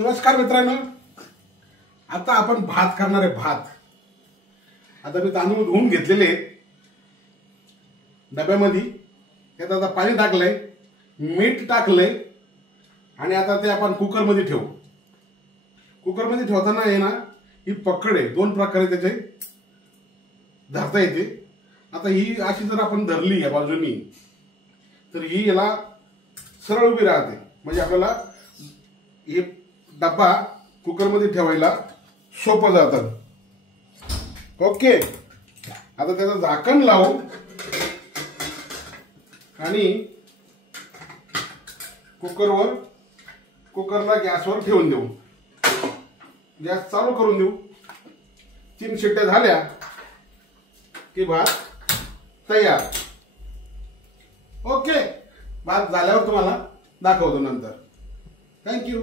नमस्कार मित्रांनो, आता आपण भात करणार आहे। भात आता मी तांदूळ धुवून घेतलेले डब्यामध्ये, त्यात आता पाणी टाकलंय, मीठ टाकलंय आणि आता ते आपण कुकर मध्ये ठेवू। कुकर मध्ये ठेवताना आहे ना, ही पकड आहे, दोन प्रकारे त्याचे धरता येते। आता ही अशी जर आपण धरली या बाजूनी तर ही याला सरळ उभी राहते, म्हणजे आपल्याला हे डब्बा कुकर मध्ये ठेवायला सोपं जातं। ओके, आता त्याचं झाकण लावू आणि कुकरला गॅसवर ठेवून देऊ। गॅस चालू करून देऊ। 3 शिट्ट्या झाल्या की भात तयार। ओके, भात झाल्यावर तुम्हाला दाखवतो नंतर। थँक्यू।